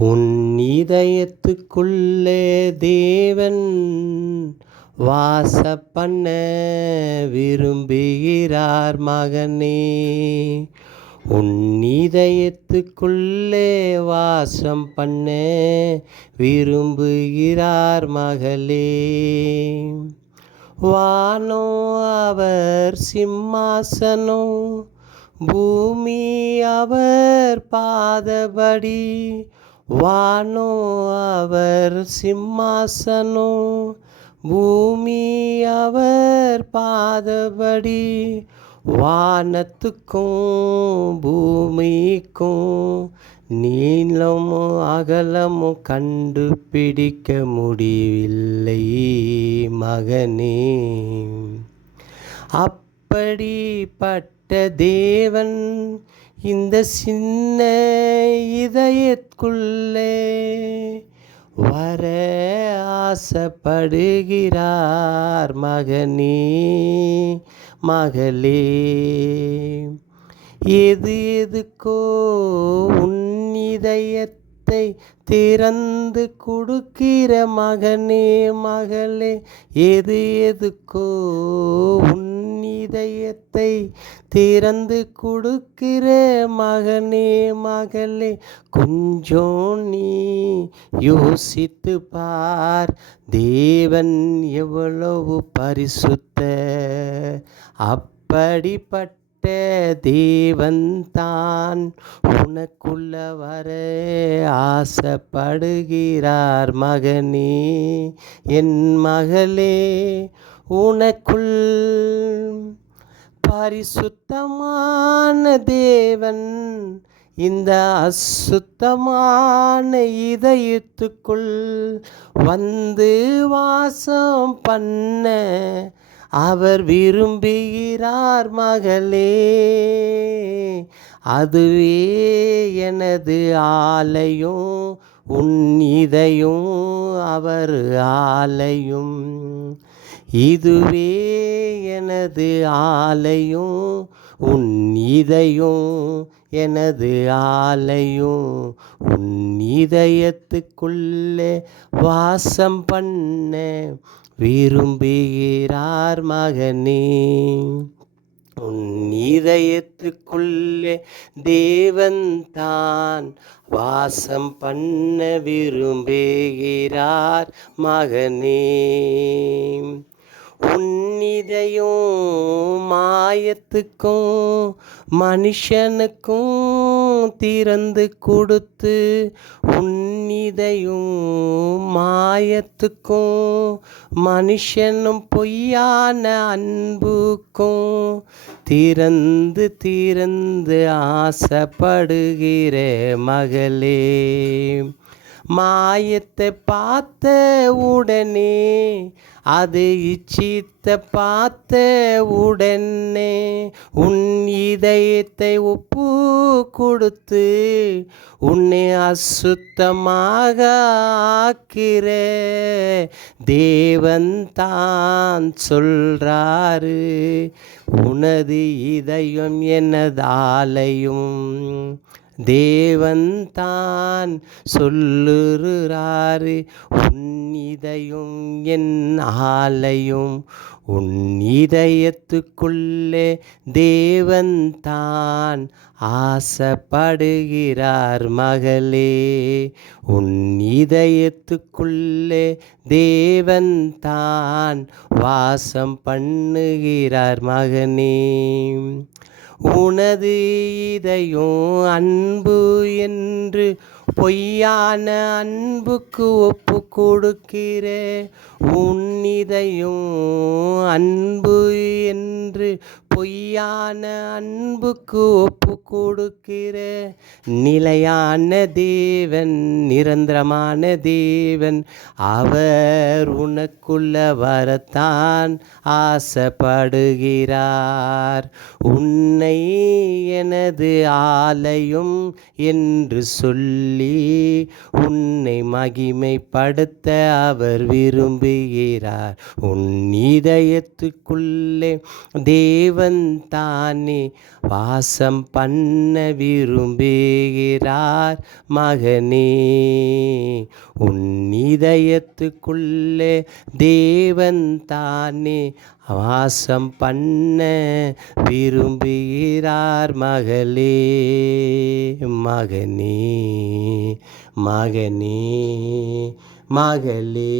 உன் இதயத்துக்குள்ளே தேவன் வாச பண்ண விரும்புகிறார் மகனே. உன் இதயத்துக்குள்ளே வாசம் பண்ண விரும்புகிறார் மகளே. வானோ அவர் சிம்மாசனோ பூமி அவர் பாதபடி வானோ அவர் சிம்மாசனோ பூமி அவர் பாதபடி. வானத்துக்கும் பூமிக்கும் நீளமும் அகலமும் கண்டுபிடிக்க முடியவில்லை மகனே. அப்படிப்பட்ட தேவன் இந்த சின்ன இதயத்துக்குள்ளே வர ஆசைப்படுகிறார் மகனே மகளே. எது எதுக்கோ உன் இதயத்தை திறந்து கொடுக்கிற மகனே மகளே எது எதுக்கோ உன் இதயத்தை திறந்து கொடுக்கிற மகனே மகளே கொஞ்சம் நீ யோசித்து பார் தேவன் எவ்வளவு பரிசுத்த அப்படிப்பட்ட விட்ட தேவன்தான் உனக்குள்ள வர ஆசைப்படுகிறார் மகனே. என் மகளே உனக்குள் பரிசுத்தமான தேவன் இந்த அசுத்தமான இதயத்துக்குள் வந்து வாசம் பண்ண அவர் விரும்புகிறார் மகளே. அதுவே எனது ஆலையும் உன் இதையும் அவர் ஆலையும். இதுவே எனது ஆலையும் உன் இதயம் எனது ஆலையும் உன் இதயத்துக்குள்ளே வாசம் பண்ண விரும்புகிறார் மகனே. உன் இதயத்துக்குள்ளே தேவன் தான் வாசம் பண்ண விரும்புகிறார் மகனே. உன்னிதையும் மாயத்துக்கும் மனுஷனுக்கும் திறந்து கொடுத்து உன்னிதையும் மாயத்துக்கும் மனுஷனும் பொய்யான அன்புக்கும் திறந்து திறந்து ஆசைப்படுகிற மகளே. மாயத்தை பார்த்த உடனே அது இச்சித்த பார்த்த உடனே உன் இதயத்தை ஒப்பு கொடுத்து உன்னை அசுத்தமாக ஆக்கிற தேவன் தான் சொல்றாரு. உனது இதயம் எனதாலையும் தேவன் தான் சொல்லுறாரு உன்னிதையும் என் ஆலையும். உன் இதயத்துக்குள்ளே தேவன் தான் ஆசைப்படுகிறார் மகளே. உன் இதயத்துக்குள்ளே தேவன் தான் வாசம் பண்ணுகிறார் மகனே. உனது இதயம் அன்பு என்று பொய்யான அன்புக்கு ஒப்பு கொடுக்கிற உன்னிதையும் அன்பு என்று பொய்யான அன்புக்கு ஒப்பு கொடுக்கிற நிலையான தேவன் நிரந்தரமான தேவன் அவர் உனக்குள்ள வரத்தான் ஆசைப்படுகிறார். உன்னை எனது ஆலயம் என்று சொல்லி உன்னை மகிமைப்படுத்த அவர் விரும்புகிறார். உன் இதயத்துக்குள்ளே தேவன் தானே வாசம் பண்ண விரும்புகிறார் மகனே. உன் இதயத்துக்குள்ளே தேவன் தானே வாசம் பண்ண விரும்புகிறார் மகளே. மகனே மகனே மகளே.